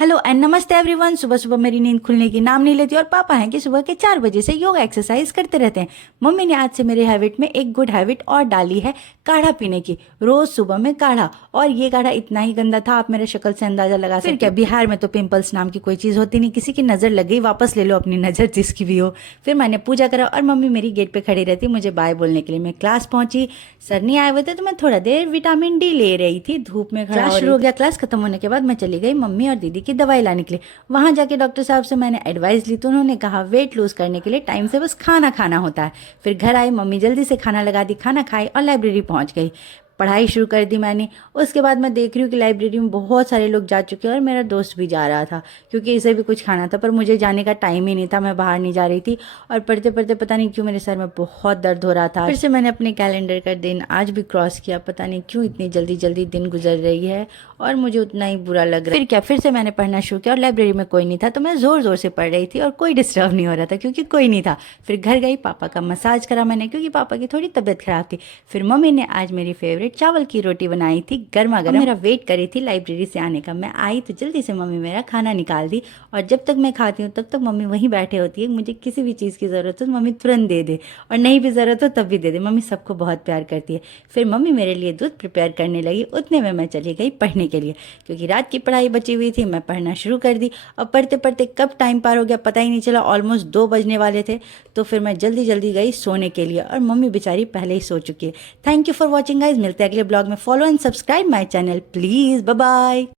Hello and नमस्ते everyone. सुबह सुबह मेरी नींद खुलने की नाम नहीं लेती और पापा हैं कि सुबह के 4 बजे से योगा एक्सरसाइज करते रहते हैं। मम्मी ने आज से मेरे हैबिट में एक गुड हैबिट और डाली है, काढ़ा पीने की। रोज सुबह में काढ़ा। और ये काढ़ा इतना ही गंदा था, आप मेरे शक्ल से अंदाजा लगा सकते। फिर क्या, बिहार में तो पिंपल्स नाम की कोई चीज़ होती नहीं, किसी की नज़र लग गई वापस ले लो अपनी नज़र जिसकी भी हो। फिर मैंने पूजा करा और मम्मी मेरी गेट पे खड़ी रहती मुझे बाय बोलने के लिए। मैं क्लास पहुंची, सर नहीं आए हुए थे तो मैं थोड़ा देर विटामिन डी ले रही थी, धूप में क्लास शुरू हो गया। क्लास खत्म होने के बाद मैं चली गई मम्मी और दीदी की दवाई लाने के लिए। वहां जाके डॉक्टर साहब से मैंने एडवाइस ली तो उन्होंने कहा वेट लूज करने के लिए टाइम से बस खाना खाना होता है। फिर घर आई, मम्मी जल्दी से खाना लगा दी, खाना खाई और लाइब्रेरी पहुंच गई। पढ़ाई शुरू कर दी मैंने। उसके बाद मैं देख रही हूँ कि लाइब्रेरी में बहुत सारे लोग जा चुके हैं और मेरा दोस्त भी जा रहा था क्योंकि इसे भी कुछ खाना था, पर मुझे जाने का टाइम ही नहीं था, मैं बाहर नहीं जा रही थी। और पढ़ते पढ़ते पता नहीं क्यों मेरे सर में बहुत दर्द हो रहा था। फिर से मैंने अपने कैलेंडर का दिन आज भी क्रॉस किया, पता नहीं क्यों इतनी जल्दी जल्दी दिन गुजर रही है और मुझे उतना ही बुरा लग रहा है। फिर क्या, फिर से मैंने पढ़ना शुरू किया और लाइब्रेरी में कोई नहीं था तो मैं ज़ोर ज़ोर से पढ़ रही थी और कोई डिस्टर्ब नहीं हो रहा था क्योंकि कोई नहीं था। फिर घर गई, पापा का मसाज करा मैंने क्योंकि पापा की थोड़ी तबीयत खराब थी। फिर मम्मी ने आज मेरी फेवरेट चावल की रोटी बनाई थी गर्मा गर्म। मेरा वेट करी थी लाइब्रेरी से आने का। मैं आई तो जल्दी से मम्मी मेरा खाना निकाल दी और जब तक मैं खाती हूँ तब तक मम्मी वहीं बैठे होती है। मुझे किसी भी चीज़ की ज़रूरत हो तो मम्मी तुरंत दे दे और नहीं भी ज़रूरत हो तब भी दे दे। मम्मी सबको बहुत प्यार करती है। फिर मम्मी मेरे लिए दूध प्रिपेयर करने लगी, उतने में मैं चली गई पढ़ने के लिए क्योंकि रात की पढ़ाई बची हुई थी। मैं पढ़ना शुरू कर दी और पढ़ते पढ़ते कब टाइम पार हो गया पता ही नहीं चला, ऑलमोस्ट 2 बजने वाले थे। तो फिर मैं जल्दी जल्दी गई सोने के लिए और मम्मी बेचारी पहले ही सो चुकी है। Thank you for watching guys, मिलते हैं अगले ब्लॉग में। Follow and subscribe my channel please. Bye bye.